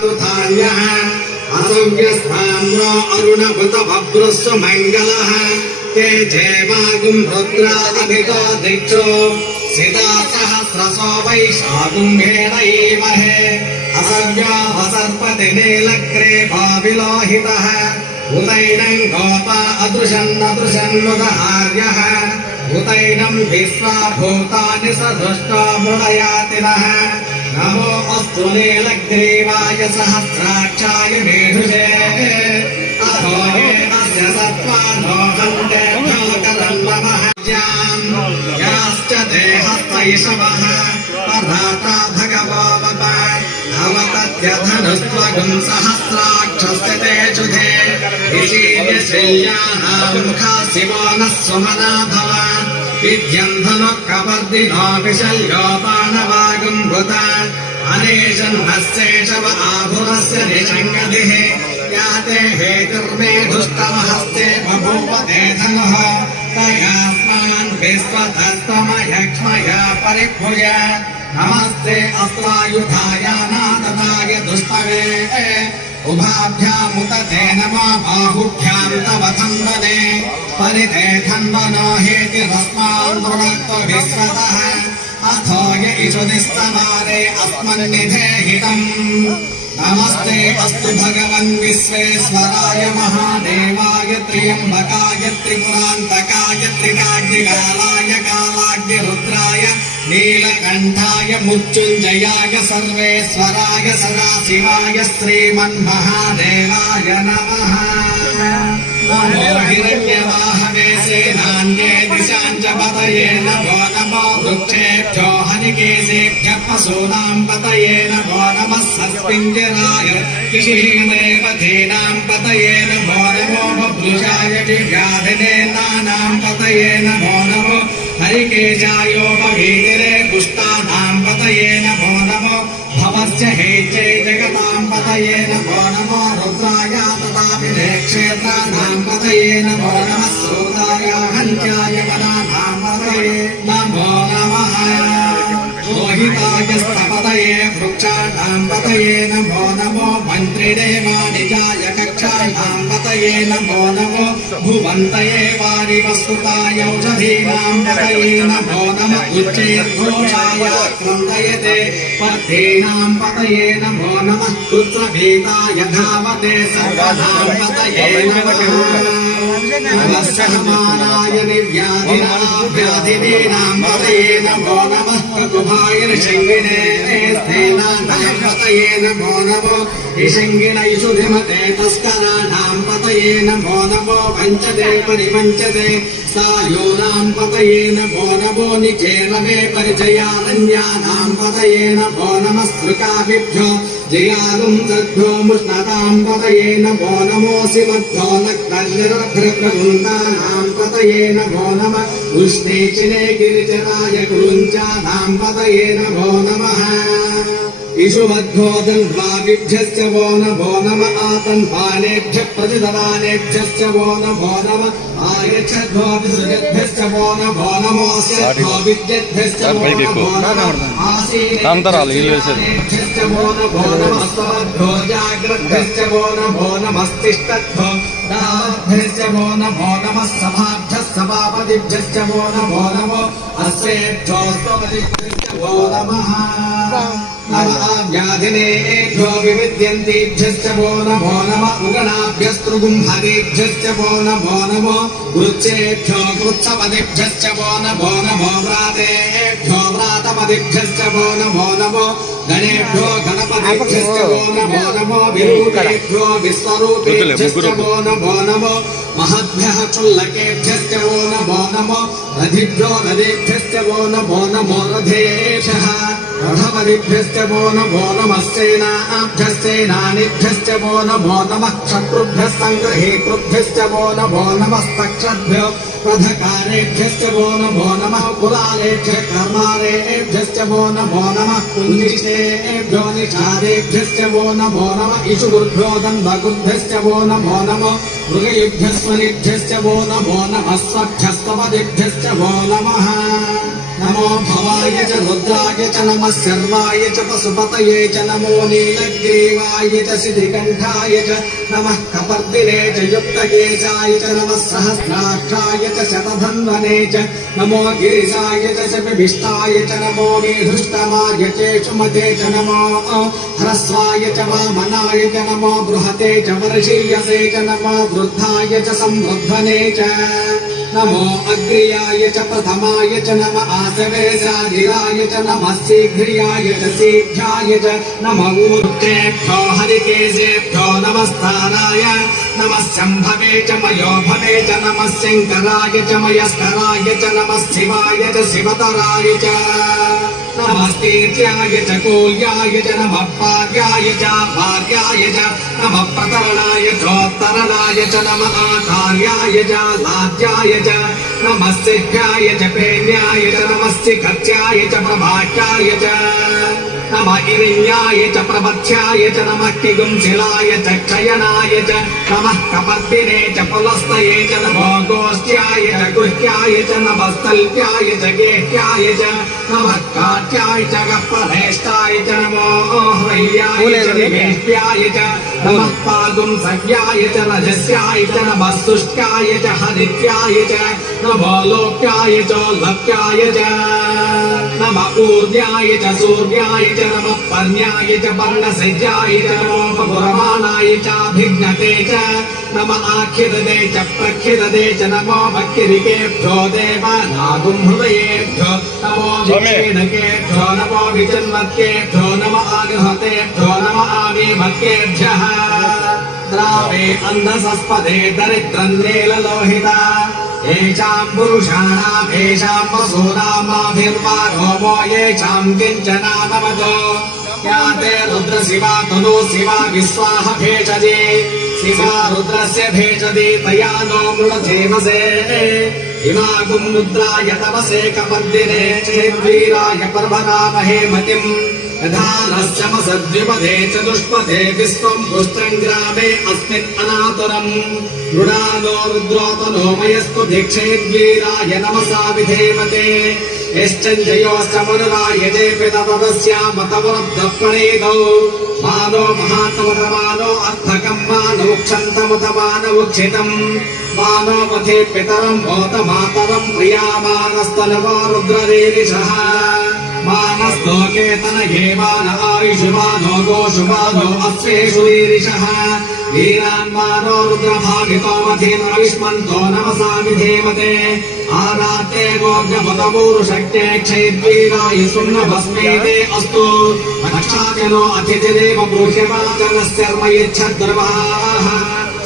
ददातु धान्यः असव्यस्ताम्रो अरुणभृत भद्रस्व मङ्गलः ते जयमागुं रुद्रा अभितो दिक्षो सिता सहस्रसो वैशागुम्भेणैमहे असव्यो वसर्पति नीलग्रे भाविलोहितः उतैनं गोपा अदृशन्नदृशन्मुदहार्यः उतैनं विश्वा भूतानि स दृष्टो मृडयातिनः नमो अस्तु नीलग्रीवाय सहस्राक्षाय मेढुषे अथो ये अस्य सत्त्वानो हन्तेभ्योऽकरन्ममः याश्च देहस्तैषवः पराता भगवो वप अवतत्यधनुस्त्वगुं सहस्राक्षस्य ते चुधे विशीर्य श्रेयाणां मुखा शिवो नः सुमनाभव विद्यं धनुः कपर्दिनो विशल्यो बाणवागुम्भुता अनेशन्नस्येषव आभुरस्य निषङ्गतिः याते हेतुर्मे दुष्टमहस्ते बभूव ते धनुः तयास्मान् विश्वतस्त्वमयक्ष्मया परिभुज नमस्ते अस्त्रायुधाय नाददाय दुष्टवे उभाभ्यामुतते नमो बाहुभ्यां तव थन्दने परिते थन्दनो हेतिरस्मान् दृढत्व विश्वतः अथो य इषुदिस्तमारे अस्मन्निधेहितम् नमस्ते अस्तु भगवन् विश्वेश्वराय महादेवाय त्र्यम्बकाय त्रिपुरान्तकाय त्रिकाग्निकालाय कालाग्निरुद्राय नीलकण्ठाय मृत्युञ्जयाय सर्वेश्वराय सदाशिवाय श्रीमन्महादेवाय नमः नमो हिरण्यवाहवे सेनान्ये दिशाञ्च पतये नमो नमो वृक्षेभ्यो हरिकेशेभ्यः पशूनां पतये नमो नमः सस्पिञ्जराय कृषिमेवधीनां पतये नमो नमो बभ्रुषाय व्याधिनेनानां पतये नमो नमो हरिकेशायोपवीतिरे पुष्टानां पतये नमो नमो भवस्य हेचे जगतां पतये नमो नमो रुद्राय तदाभिधे क्षेत्राणां पतये नमो नमः सूताय हन्त्याय वनानां पतये नमो नमः लोहिताय स्तपतये वृक्षाणां पतये नमो नमो मन्त्रिणे वाणिजाय कक्षाणां पतये नमो नमो भुवन्तये वारिवस्तुताय औषधीनां पतये नमो नमः उच्चैर्घोषाय क्रन्दयते पद्धीनां पतये नमो नमः पुत्रभीताय धावते सर्वनां पतये नमः नमस्सहमानाय निर्व्याधिनाभ्याधिनीनां पतये नमो नमः प्रकुभाय ऋषिङ्गिणे स्तेनानां पतये नमो नमो ऋषिङ्गिणैषु धिमते तस्कराणां पतये नमो नमो वञ्चते परिवञ्चते सायूनां पतये नमो नमो निचेरवे परिचयारण्यानां पतये नमो नमः स्मृकाभिभ्यो जयागुं सद्भ्यो मुष्णतां पतये नमो नमोऽसि मध्यो नक्तनिरभ्रप्रवृन्दानां पतये नमो नमः उष्णेचिने गिरिचराय कुरुञ्चानां पतये नमो नमः इषुमध्वोदन्वादिभ्यश्च वो नमो नमः आतन्वानेभ्यः प्रतिदवानेभ्यश्च वो नमो नमः आयच्छद्भ्यश्च वो नमो नमोऽस्यद्भ्यश्च वो नमो नमः आसीनेभ्यश्च वो नमो नमः स्वभ्यो जाग्रद्भ्यश्च वो नमो नमस्तिष्ठद्भ्यो दाभ्यश्च वो नमो नमः सभाभ्यः सभापतिभ्यश्च वो नमो नमो अस्येभ्यो स्तपतिभ्यश्च वो नमः व्याधिनेभ्यो विविद्यन्तेभ्यश्च वो नमो नमः उगणाभ्यस्तृगुंहरेभ्यश्च वो नमो नमो वृक्षेभ्यो वृक्षपदिभ्यश्च वो नमो नमो व्रातेभ्यो व्रातपदिभ्यश्च वो नमो नमो गणेभ्यो गणपतिभ्यश्च वो नमो नमो विरूपेभ्यो विश्वरूपेभ्यश्च वो नमो नमो महद्भ्यः चुल्लकेभ्यश्च वो नमो नमो रथिभ्यो रथेभ्यश्च वो नमो नमो रथेभ्यः रथपतिभ्यश्च वो नमो नमः सेनाभ्यश्चेनानिभ्यश्च वो नमो नमः शत्रुभ्यः सङ्ग्रहेतृभ्यश्च वो नमो नमस्तक्षद्भ्यो रथकारेभ्यश्च वो नमो नमः कुलालेभ्यः कर्मारेभ्यश्च वो नमो नमः कुन्निष्ठेभ्यो निषादेभ्यश्च वो नमो नमः इषुगुर्भ्यो दन्वगुर्भ्यश्च वो नमो नमः मृगयुभ्यस्वनिभ्यश्च वो नमो नमः स्वभ्यस्तपदिभ्यश्च वो नमः नमो भवाय च रुद्राय च नमः सर्वाय च पशुपतये च नमो नीलग्रीवाय च सिद्धिकण्ठाय च नमः कपर्दिने च युक्तकेशाय च नमः सहस्राक्षाय च शतधन्वने च नमो गिरिशाय च विभिष्टाय च नमो मेधुष्टमाय च सुमते च नमो ह्रस्वाय च वामनाय च नमो बृहते च वर्षीयसे च नमो वृद्धाय च संवृद्धने च नमो अग्र्याय च प्रथमाय च नम आसवेशाजिराय च नमः शीघ्रियाय च शीघ्राय च नमः ऊर्जेभ्यो हरिकेशेभ्यो नमस्ताराय नमः शम्भवे च मयो भवे च नमः शङ्कराय च मयस्कराय च नमः शिवाय च शिवतराय च नमस्तेज्याय च कोल्याय च नमः पार्याय च भार्याय च नमः प्रतरणाय चोत्तरणाय च नमः आचार्याय च लाज्याय च नमः सिद्ध्याय च पेन्याय च नमः शिखर्च्याय च प्रभाष्याय च नमः इरिण्याय च प्रबध्याय च नमः किगुंशिलाय च क्षयनाय च नमः कपर्दिने च पुलस्तये च नमो गोष्ठ्याय च गुह्याय च नमः स्थल्प्याय च गेह्याय च नमः काट्याय च गह्वरेष्ठाय च नमो ह्रय्याय च निवेष्ट्याय च नमः पागुंसव्याय च रजस्याय च नमः सुष्ट्याय च हरित्याय च नमो लोक्याय च लप्याय च नमः ऊर्ध्याय च सूर्याय च नमः पर्ण्याय च पर्णसज्जाय च नमो पुरमाणाय चाभिघ्नते च नमः आख्यदते च प्रख्यदते च नमो भक्तिरिकेभ्यो देवानागुंहृदयेभ्यो नमो विक्षेणकेभ्यो नमो विचन्मत्केभ्यो नमः आगहतेभ्यो नमः आविभक्तेभ्यः द्रावे अन्धसस्पदे दरिद्रन्नीललोहिता येषां पुरुषाणाम् येषां वसूनामाभिर्वाघोमो येषां किञ्चनामवदो या ते रुद्रशिवा तनु शिवा विश्वाह भेषजे शिवा रुद्रस्य भेषजे तया नो मृळधेमसे इमागुं रुद्राय तपसे कपर्दिने चेद्वीराय पर्वतामहे मतिम् यथा नश्चमसद्विपदे चतुष्पदे विश्वं पुष्टं ग्रामे अस्मिन् अनातुरम् मृडानो रुद्रोतनो मयस्तु दीक्षेद्वीराय नमसा विधेमते यश्चञ्जयोश्च मनुरायते पितपदस्यामतवरुद्धप्रणीतौ मानो महात्मतमानो अर्थकम् मानमुक्षन्तमुतमानमुक्षितम् मानो मथे पितरम् भूतमातरम् प्रियामानस्तनवो रुद्ररीरिषः मानस्तोकेतनये मान आयुषुमानो गोषुमानो अश्वेषु रीरिषः वीरान्मानो रुद्रभागितो मथेन्द्रविष्मन्तो नमसा विधेमते आराते गोर्जपदपूरुषक्ते क्षैद्वीराय सुम्नभस्मेते अस्तु रक्षाजनो अतिथिदेव ब्रूह्यवाचनश्चर्म यच्छद्रवाः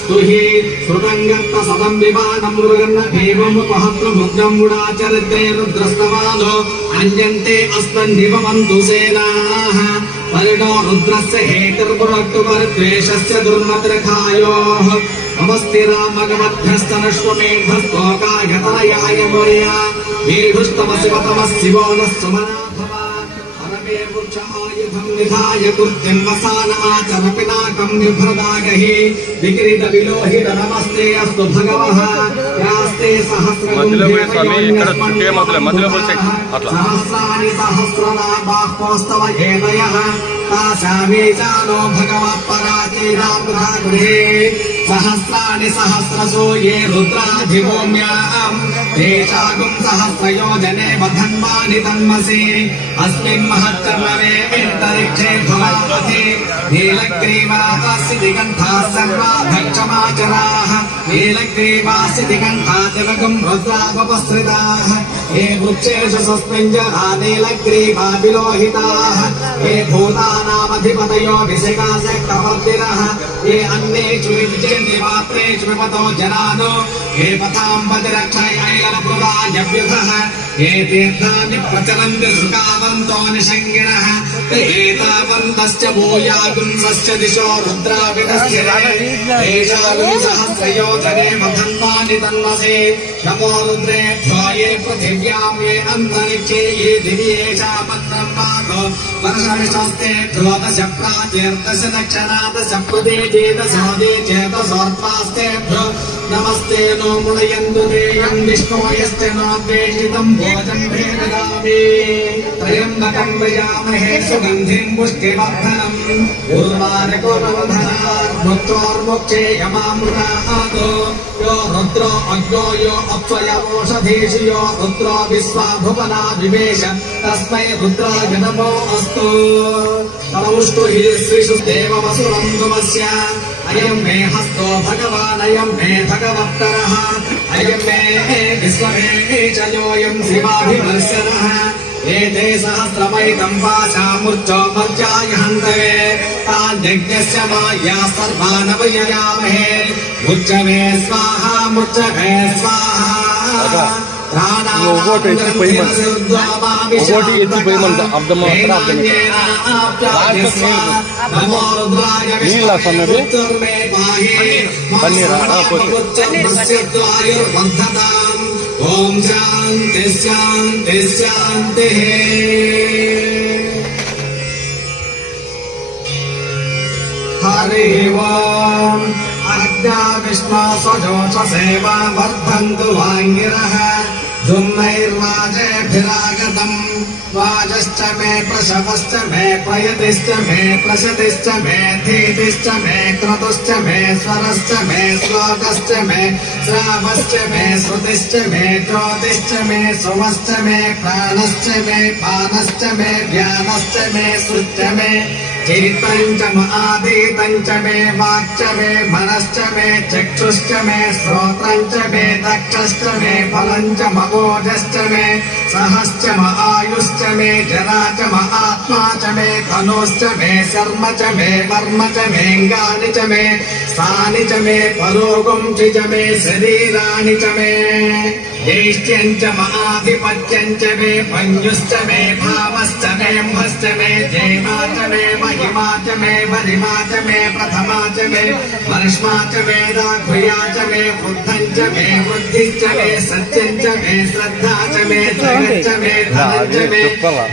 स्तुहि श्रुतङ्गत्त सदं विमानं मृगन्न एवमुपहत्रमुग्रं गुडाचरिते रुद्रस्तवानो अन्यन्ते अस्मन्निवमन्तु सेनाः परिणो रुद्रस्य हेतुर्पुरक्तु परिद्वेषस्य दुर्मत्रखायोः नमस्तिरामगमध्यस्तनश्वमेधस्तोकायतनयाय मोर्या वीढुस्तमशिवतमः शिवो नः सुमना भव हरमे वृक्षायुधं निधाय कृत्यं वसानमाचर पिनाकं निर्भृदागहि विक्रीत विलोहित नमस्ते अस्तु भगवः यास्ते सहस्राणि सहस्रनामाः कौस्तव एतयः तासामीजानो भगवः पराचेनामृधागृहे सहस्राणि सहस्रसो ये रुद्राधिभूम्याम् तेषागुं सहस्रयोजने वधन्वानि तन्मसि अस्मिन् महच्चर्मवे अन्तरिक्षे भवामति नीलग्रीवास्य दिगन्धाः सर्वा भक्षमाचराः नीलग्रीवास्य दिगन्धा दिवगुं रुद्रावपस्थिताः ये वृक्षेषु सस्मिञ्जरा नीलग्रीवा विलोहिताः ये भूतानामधिपतयो विशिखाशक्तवर्तिनः ये अन्येषु विचिन्तिमात्रेषु विपतो जनानो ये पथाम्बतिरक्षयैलप्रदायव्युधः ये तीर्थानि प्रचलन्ति सुखावन्तो निषङ्गिणः एतावन्तश्च भूयागुंसश्च दिशो रुद्राविदस्य तेषागुं सहस्रयोजने मथन्वानि तन्मसे नमो रुद्रेभ्यो ये पृथिव्यां ये अन्तरिक्षे ये दिवि येषामन्त्रं पाको वर्षविशस्तेभ्यो दश प्राचेर्दश दक्षिणा दश प्रदेशे दशोदे चेतसोर्त्वास्तेभ्यो नमस्ते नो मुनयन्तु तेयं विष्णोयस्य नो द्वेषितं भोजं भेदगामि त्र्यम्बकं यजामहे सुगन्धिं पुष्टिवर्धनम् उर्वारुकोरोधनात् मृत्योर्मुक्षे यमामृतातो यो रुद्रो अग्नो यो अप्सयवोषधीषु यो रुद्रो विश्वा भुवना विवेश तस्मै रुद्राय नमो अस्तु नमोऽस्तु हि श्रीषु देववसुरं तुमस्य अयं मे हस्तो भगवान् अयं मे भगवत्तरः अयं मे विश्वमे च योऽयं शिवाभिमर्शनः एते सहस्रमैतं पाशामूर्च्छो मर्जाय हन्तवे तान् यज्ञस्य माया सर्वान् वययामहे मुच्चवे स्वाहा मुच्चवे स्वाहा ఒకటి ఎత్తిపోయమంట అర్థమవుతారా అర్థం నీళ్ళ సన్నది పన్నీరా ఓం శాంతి శాంతి శాంతి హరి ఓం అజ్ఞా విష్ణు సజోషసేవా వర్ధంతు వాంగిరః जुम्नैर्वाजेभिरागतम् वाजश्च मे प्रशवश्च मे प्रयतिश्च मे प्रशतिश्च मे धीतिश्च मे क्रतुश्च मे स्वरश्च मे श्लोकश्च मे श्रावश्च मे श्रुतिश्च मे ज्योतिश्च मे सुमश्च मे प्राणश्च मे पानश्च मे ज्ञानश्च मे सुश्च मे चैत्रं च आदितं च मे वाक्च मे मनश्च मे चक्षुश्च मे श्रोत्रं च मे दक्षश्च मे फलं च ओजश्च मे सहश्च आयुश्च मे जरा च आत्मा च मे तनुश्च मे शर्म च मे वर्म च मेऽङ्गानि च मे स्थानि च मे परोगं च मे शरीराणि च मे ज्येष्ठ्यं च आधिपत्यं च मे पञ्जुश्च मे भावश्च मे म्हश्च मे जयमा च मे महिमा च मे वरिमा च मे प्रथमा च मे वर्ष्मा च मे दाघुया च मे बुद्धं च मे बुद्धिश्च मे सत्यं च मे श्रद्धा च मे जगच्च मे धनं च मे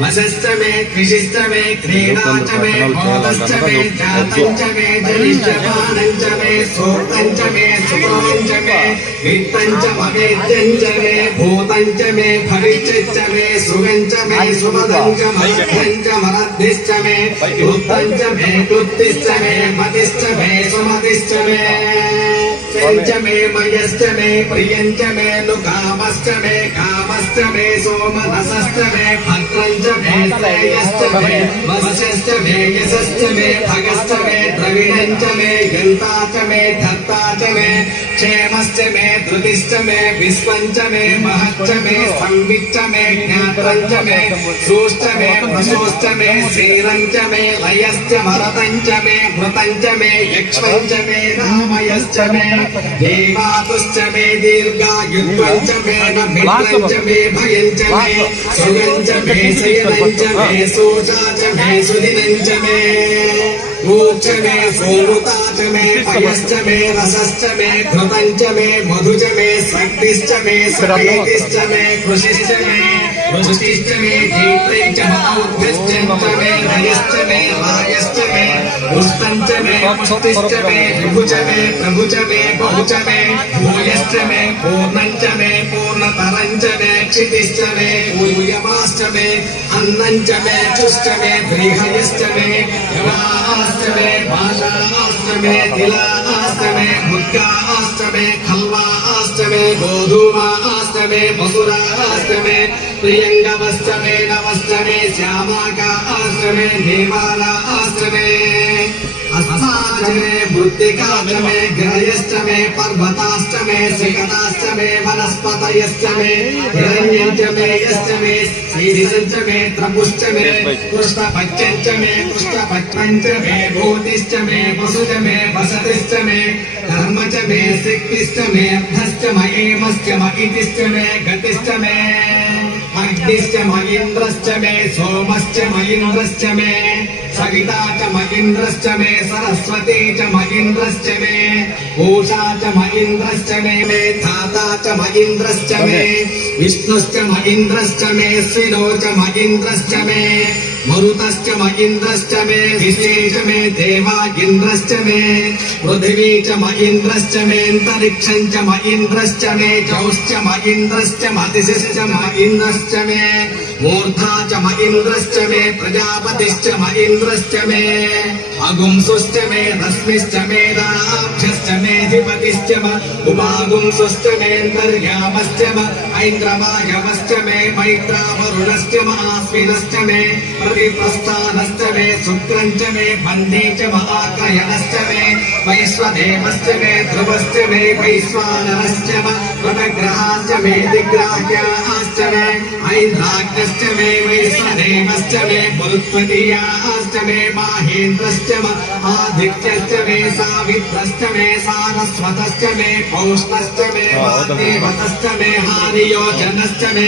वशश्च मे कृषिश्च मे क्रीडा च मे मोदश्च मे जातं च मे जनिष्यमानं च मे सूक्तं च मे सुगमं च मे वित्तं च मवेद्यं च मे भूतं च मे भविष्यच्च मे सुगं च मे सुमदं च मध्यं च मरद्धिश्च मे उत्तं च मे कृत्तिश्च मे मतिश्च मे सुमतिश्च मे च मे मयश्च मे प्रियं च मे नुकामश्च मे कामश्च मे सोमनसश्च मे भद्रं च मे श्रेयश्च मे वशश्च मे यशश्च मे भगश्च मे द्रविणं च मे गन्ता च मे धर्ता च मे क्षेमश्च मे धृतिश्च मे विश्वं च मे महच्च मे संविच्च मे ज्ञात्रं च मे सूश्च मे वशोश्च मे श्रीरं च मे लयश्च मरतं च मे मृतं च मे यक्ष्मं च मे रामयश्च मे देवातुश्च मे दीर्घायुत्वं च मे मित्रं च मे भयं च मे सुगं च मे शयनं च मे सोचा च मे सुदिनं च मे च मे सोमृता च मे पयश्च मे रसश्च मे घृतं च मे मधु च मे शक्तिश्च मे सकेतिश्च मे कृषिश्च मे वृष्टिश्च मे धीत्रं च मौद्यश्च मे रयश्च मे रायश्च मे पुष्टं च मे पुष्टिश्च मे विभु च मे प्रभु च मे बहु च मे भूयश्च मे पूर्णं च मे पूर्णतरं च मे क्षितिश्च मे पूयमाश्च मे अन्नं च मे चुश्च मे बृहयश्च मे यवाश्च मे भाषाश्च मे तिलाश्च मे मुद्गाश्च मे खल्वाश्च मे गोधूमाश्च मे मसुराश्च मे प्रियङ्गवश्च मे नवश्च मे श्यामाकाश्च मे देवालाश्च मे अस्ताश्च मे मृत्तिकाश्च मे ग्रहयश्च मे पर्वताश्च मे शिखराश्च मे वनस्पतयश्च मे हिरण्यं च मे यश्च मे शीर्षं च मे त्रपुश्च मे कृष्णपच्यं च मे कृष्णपत्रं च मे भूतिश्च मे वसुश्च मे वसतिश्च मे धर्म च मे शक्तिश्च मे अर्थश्च मयेमश्च महितिश्च मे गतिश्च मे अग्निश्च महीन्द्रश्च मे सोमश्च महीन्द्रश्च मे सविता च महीन्द्रश्च मे सरस्वती च महीन्द्रश्च मे पूषा च महीन्द्रश्च मे धाता च महीन्द्रश्च मे विष्णुश्च महीन्द्रश्च मे शिरो च महीन्द्रश्च मे मरुतश्च म इन्द्रश्च मे दिशे च मे देवा इन्द्रश्च मे पृथिवी च म इन्द्रश्च मे अन्तरिक्षं च म इन्द्रश्च मे जौश्च म इन्द्रश्च म दिशश्च म इन्द्रश्च मे मूर्धा च म इन्द्रश्च मे प्रजापतिश्च म इन्द्रश्च मे अगुंसुश्च मे रश्मिश्च मे दाभ्यश्च मेऽधिपतिश्च म उपागुंसुश्च मेऽन्तर्यामश्च म ऐन्द्रवायवश्च मे मैत्रावरुणश्च म आश्विनश्च मे प्रतिप्रस्थानश्च मे शुक्रं च मे बन्धे च म आक्रयणश्च मे वैश्वदेवश्च मे ध्रुवश्च मे वैश्वानरश्च म कृतग्रहाश्च मे दिग्राह्याश्च मे ऐन्द्राग्नश्च मे वैश्वदेवश्च मे मरुत्वतीयाश्च मे माहेन्द्रश्च म आदित्यश्च मे सावित्रश्च मे सारस्वतश्च मे पौष्णश्च मे वाग्देवतश्च मे हानियोजनश्च मे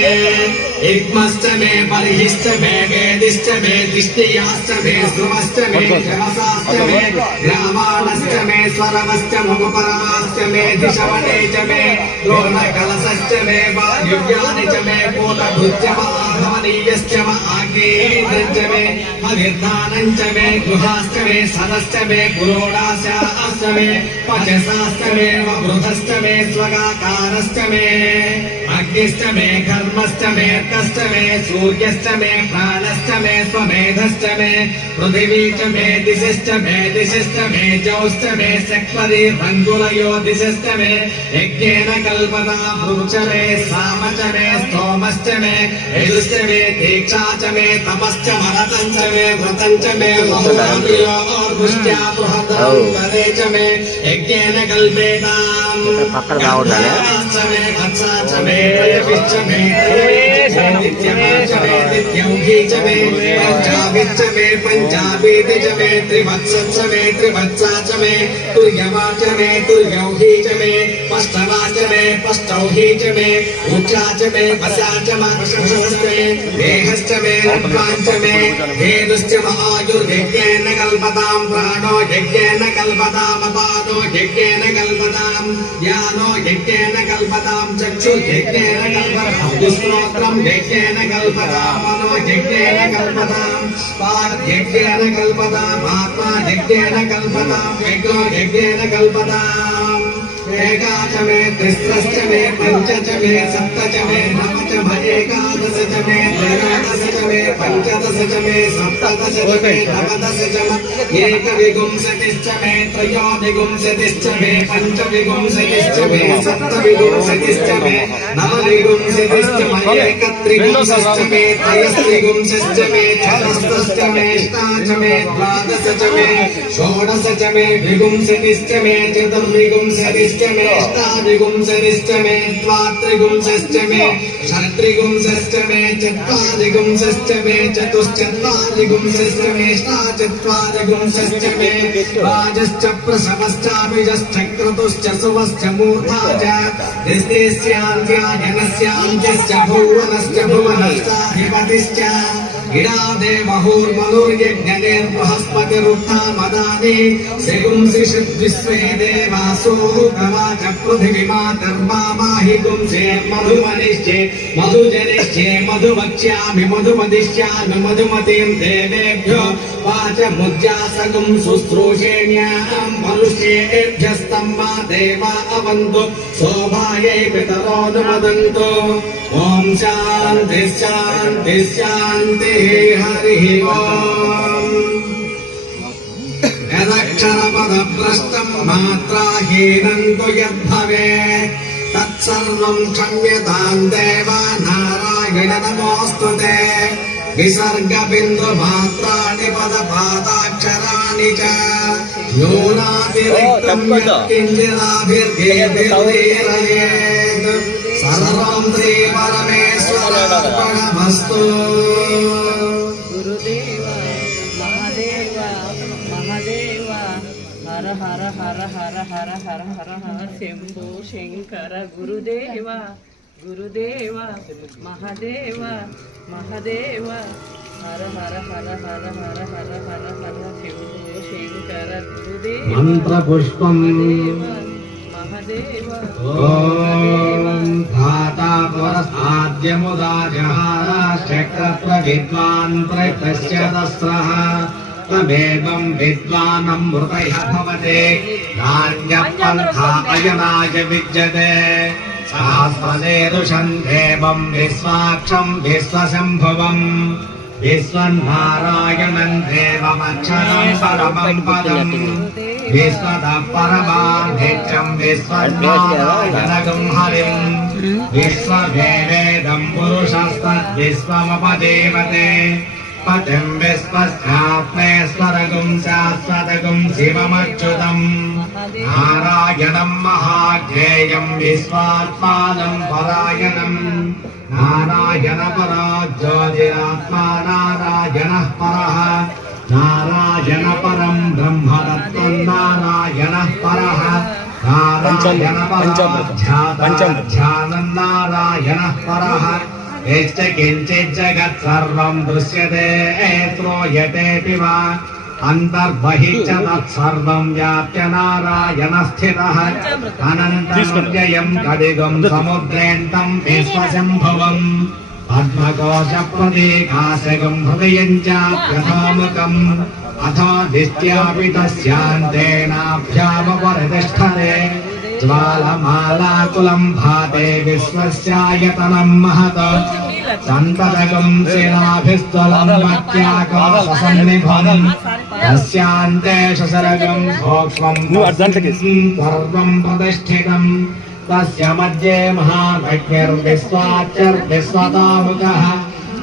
इग्मश्च मे बर्हिश्च मे वेदिश्च मे दिष्टियाश्च मे ध्रुवश्च मे जलसाश्च मे ग्रामाणश्च मे स्वरवश्च ममपराश्च मे दिशवने च मे द्रोणकलशश्च मे वायुव्यानि च मे पूतभुज माधवनीयश्च म आग्नेयेन्द्रश्च मे मदिर्धानं च मे गुहाश्च मे सरश्च मे पुरोडाश्च मे पचसाश्च मे वृधश्च मे स्वगाकारश्च मे अग्निश्च मे कर्मश्च मे अर्कश्च मे सूर्यश्च मे प्राणश्च मे स्वमेधश्च मे पृथिवी च मे दिशश्च मे जौश्च मे शक्वरी रङ्गुलयो दिशश्च मे यज्ञेन कल्पता भृच मे साम च मे स्तोमश्च मे यजुश्च मे दीक्षा च मे तपश्च मरतं च मे व्रतं च मे दुष्ट्या बृहदं तदे च मे यज्ञेन कल्पेताम् च मे वत्सा च मे त्रयविश्च मे नित्यमेश मे नित्यौघी च मे पञ्चाभिश्च मे पञ्चाभीति च मे त्रिवत्सश्च मे त्रिवत्सा च मे तुर्यवा च मे तुर्यौघी च मे पष्टवा च मे पष्टौघी च मे उच्चा च मे वसा च मे देहश्च मे रुद्राञ्च मे हेदुश्च म आयुर्यज्ञेन कल्पतां प्राणो यज्ञेन कल्पताम् अपानो यज्ञेन कल्पताम् यानो यज्ञेन कल्पतां चक्षुर्यज्ञेन कल्पताम् श्रोत्रं यज्ञेन कल्पताम् मनो यज्ञेन कल्पताम् पाद्यज्ञेन कल्पताम् आत्मा यज्ञेन कल्पताम् यज्ञो यज्ञेन कल्पताम् एका च मे तिस्रश्च मे पञ्च च मे सप्त च मे नव च म एकादश च मे त्रयोदश च मे पञ्चदश च मे सप्तदश च मे नवदश च म एकविंशतिश्च मे त्रयोविंशतिश्च मे पञ्चविंशतिश्च मे सप्तविंशतिश्च मे नवविंशतिश्च म एकत्रिंशश्च मे त्रयस्त्रिंशश्च मे चतुर्दश्च मे अष्टा च मे द्वादश च मे षोडश च मे विंशतिश्च मे चतुर्विंशतिश्च मे अष्टाविंशतिश्च मे द्वात्रिंशश्च मे षट्त्रिंशश्च मे चत्वारिंशश्च मे चतुश्चत्वारिंशश्च मे अष्टाचत्वारिंशश्च मे राजश्च प्रसवश्चाभिजश्च क्रतुश्च सुवश्च मूर्धा च हृदयस्यान्त्यायनस्यान्त्यश्च भुवनश्च भुवनश्चाधिपतिश्च इडादेवहुर्मनुर्यज्ञनिर्बृहस्पतिरुक्ता मदानि सिगुंसिषद्विश्वे देवासो गवाच पृथिवीमातर्माहि गुंसे मधुमनिश्चे मधुजनिश्चे मधुवक्ष्यामि मधुमदिष्यामि मधुमतीं देवेभ्यो वाचमुज्जासगुं शुश्रूषेण्यां मनुष्येभ्यस्तं मा देवा अवन्तु शोभायै पितरोऽनुमदन्तु ॐ शान्ति शान्ति शान्तिः हरिः ॐ यदक्षरपदभ्रष्टं मात्राहीनं तु यद्भवेत् तत्सर्वं क्षम्यतां देव नारायण नमोऽस्तु ते विसर्गबिन्दुमात्राणि पदपादाक्षराणि च न्यूनातिरिक्तं यत्किञ्चिदाभिर्गेभिर्वीरयेत् सर्वं श्रीपरमेश्वरार्पणमस्तु गुरुदेव महादेव महादेव हर हर हर हर हर हर हर हर शंभो शंकर गुरुदेव गुरुदेव महादेव महादेव हर हर हर हर हर हर हर हर शंभो शंकर गुरुदेव मंत्रपुष्पम् महादेव మహదేవ ఓం ధాతా పురస్తాద్యముదాజహార చక్రత్వ విద్వాన్ ప్రతస్య దస్రః తమేవం విద్వానమృతయః భవతే నాన్యపంథా అయనాయ విద్యతే సహస్రశీర్షం దేవం విశ్వాక్షం విశ్వశంభువం విశ్వన్నారాయణం దేవమక్షరం పరమం పదం విశ్వతః పరమార్థిత్యం విశ్వన్నారాయణగం హరిం విశ్వవేదం పురుషస్తద్విశ్వముపదేవతే పతిం విశ్వస్యాత్మేశ్వరగం శాశ్వతగం శివమచ్యుతం నారాయణం మహాజ్ఞేయం విశ్వాత్మానం పరాయణం నారాయణ పరా జ్యోతిరాత్మా నారాయణః పరః నారాయణ పరం బ్రహ్మతత్వం నారాయణః పరః నారాయణ పరాధ్యానం నారాయణః పరః యశ్చ కించిత్ జగత్ సర్వం దృశ్యతే శ్రూయతేపి వా అంతర్బహిశ్చ తత్సర్వం వ్యాప్య నారాయణ స్థితః అనంతం వ్యయం కవిగం సముద్రేంతం విశ్వశంభువం పద్మకోశ ప్రదేకాశకం హృదయం చాప్యథాముఖం అథో దిష్ట్యాపి తస్యాంతేనాభ్యామపరితిష్ఠతే జ్వాలమాలాకులం భాతే విశ్వస్యాయతనం మహత సంతతకం శిలాభిస్థలం మత్యాకాశసన్నిభం తస్యాంతే శశరగం సూక్ష్మం సర్వం ప్రతిష్ఠితం తస్య మధ్యే మహాభగ్నిర్విశ్వాచర్విశ్వతాముఖః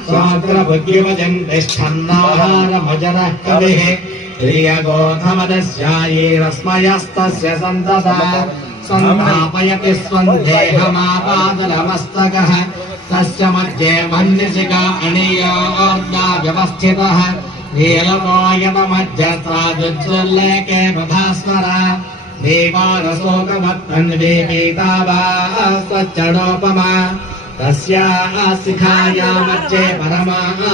స్వాగ్రభుగ్యవజం తిష్ఠన్నాహారమజనః కవిః ప్రియగోధమదస్యాయేరస్మయస్తస్య సంతతా సంతాపయతి స్వందేహమాపాదలమస్తకః తస్య మధ్యే మన్యసికా అణీయోర్గా వ్యవస్థితః నీలమోయతమధ్యస్రాదుజ్వల్లేకే ప్రధాస్వర దేవారశోకమత్తన్వే పీతావాస్వచ్చడోపమా తస్యాః శిఖాయాः మధ్యే పరమాత్మా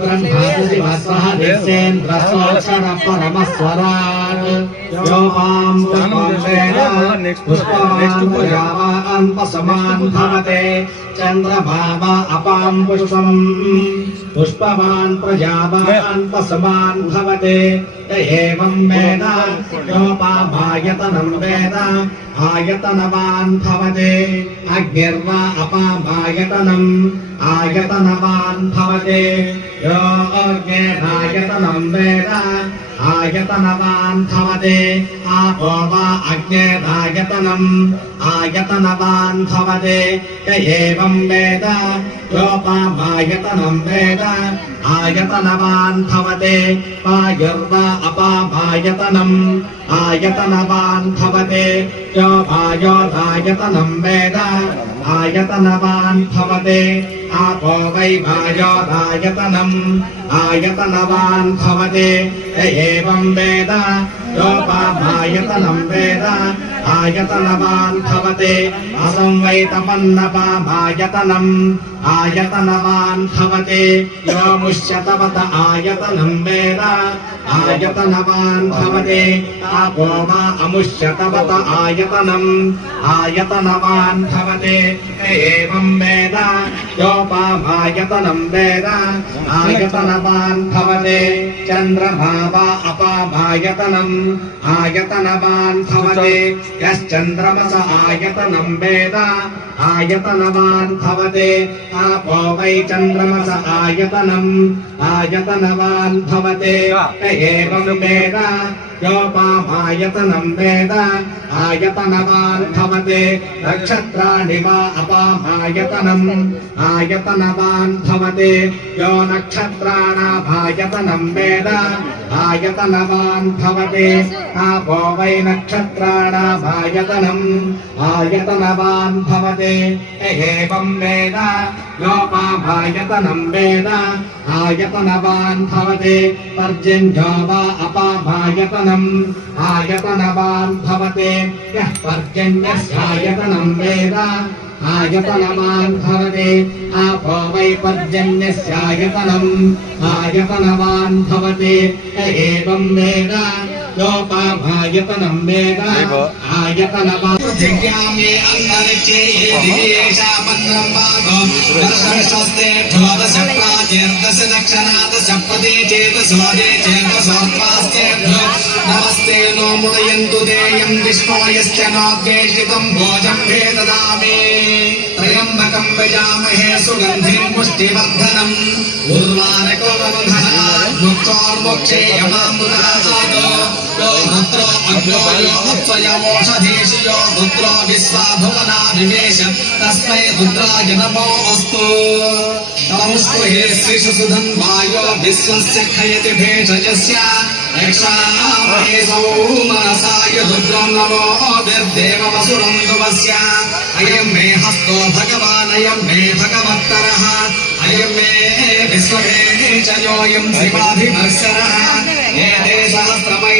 బ్రహ్మాది శివస్వః దిశేంద్రస్వక్షర పరమస్వరాట్ యోపాం పుష్పవాన్ ప్రజావాన్ పసమాన్ భవతే చంద్రభావ అపాం పుష్పం పుష్పవాన్ ప్రజావాన్ పసమాన్ భవతే ఏవం వేద యోపామాయతనం వేద ఆయతనవాన్ భవతే అగ్నిర్వా అపామాయతనం ఆయతనవాన్ భవతే యో అగ్నేరాయతనం వేద ఆయతనవాన్ భవతే ఆపో వా అగ్నేరాయతనం ఆయతనవాన్ భవతే ఏవం వేద యోపామాయతనం వేద ఆయతనవాన్ భవతే వాయుర్వా అపామాయతనం ఆయతనవాన్ భవతే యో వాయోరాయతనం వేద ఆయతనవాన్ భవతే ఆపో వై వాయోరాయతనం ఆయతనవాన్ భవతే ఏవం వేద యోపామాయతనం వేద ఆయతనవాన్ భవతే అసంవైతపన్నపామాయతనం ఆయతనవాన్ భవతే యో ముష్యతవత ఆయతనం వేద ఆయతనవాన్ భవతే ఆపో వా అముష్యతవత ఆయతనం ఆయతనవాన్ భవతే ఏవం వేద యోపామాయతనం వేద ఆయతనవాన్ భవతే చంద్రభావ అపామాయతనం ఆయతనవాన్ భవతే యశ్చంద్రమస ఆయతనం వేద ఆయతనవాన్ భవతే ఆపో వై చంద్రమస ఆయతనం ఆయతనవాన్ భవతే ఏవం వేద యోపామాయతనం వేద ఆయతనవాన్ భవతే నక్షత్రాణి వా అపామాయతనం ఆయతనవాన్ భవతే యో నక్షత్రాణామాయతనం వేద ఆయతనవాన్ భవతే ఆపో వై నక్షత్రాణామాయతనం ఆయతనవాన్ భవతే ఏవం వేద యోపామాయతనం వేద ఆయతనవాన్ భవతే పర్జన్యో వా అపామాయతనం ఆయతనవాన్ భవతే యః పర్జన్యస్యాయతనం వేద ఆయతనవాన్ భవతే ఆపో వై పర్జన్యస్యాయతనం ఆయతనవాన్ భవతే ఏవం వేద యోపామాయతనం వేద ఆయతనవాజ్ఞామే అంతరిక్షే ఏషాపత్రం వాగో వర్షస్తే ధ్వదశ ప్రాచేర్దశ దక్షిణాదశ పదే చేతసోదే చేతసోత్వాస్యేభ్యో నమస్తే నో ముదయంతు దేయం విష్ణోయశ్చ నోద్వేషితం భోజం భే దదామి త్రయంబకం యజామహే సుగంధిం పుష్టివర్ధనం ఉర్వారకోవధః ముక్షోర్ముక్షే యమామృతాదో రుద్రో అగ్నో యోత్స్వయమోషధీషియో రుద్రో విశ్వాభువనా వివేశ తస్మై రుద్రాయ నమో అస్తు నమస్తు హే శ్రీసుధన్ వాయో విశ్వస్య ఖయతి భేషజస్య రక్షామహే సౌమనసాయ రుద్రం నమో విర్దేవ వసురం దువస్య అయం మే హస్తో భగవాన్ అయం మే భగవత్తరః అయం మే విశ్వభేషజోయం శివాధిమర్శరః ఏతే సహస్రమై